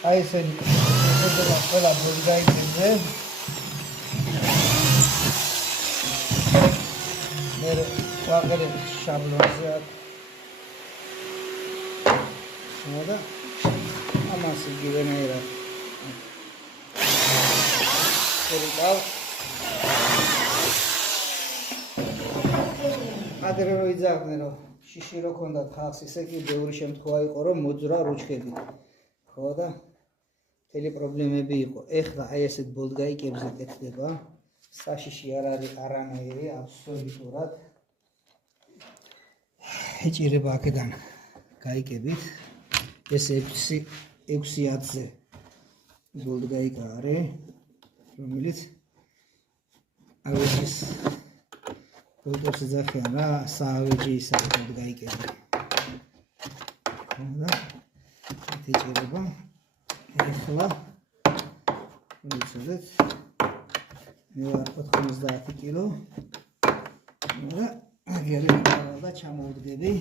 აი ესენი ყველა ბოლგაიკებზე მე ვაღერე შაბლონზე მოდა ამას იგივენერა ადრე რო იძახდნენ რომ შიში რო ქონდათ ხალხს ისე კი ბევრი შემთხვევა იყო რომ მოძრა რუჩქები ხო და მთელი პრობლემები იყო ეხლა აი ესეთ ბოლგაიკებზე კეთდება საშიში არ არის არანაირი აბსოლუტურად ეჭირება აქედან გაიკებით ეს 6-10-ზე ბოლგაიკა არის რომელიც ავეჯის ბოლტებს ეძახიან რა საავეჯი ისა ბოლგაიკები და ეჭირება ეხლა ვიცოდეთ მე ვარ 90 კილო და აგერე და ჩამოვდგები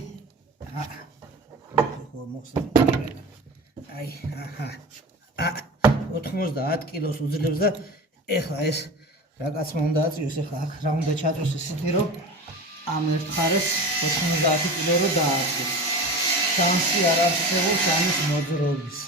ხო მოხსნა აი აჰა 90 კილოს უძლებს და ეხლა ეს რაკაცმა უნდა აწიოს ეხლა აქ რა უნდა ჩაწვეს ისეთი რომ ამ ერთ ხარეს 90 კილო რო დააწიოს შანსი არ არსებობს ამის მოძრაობის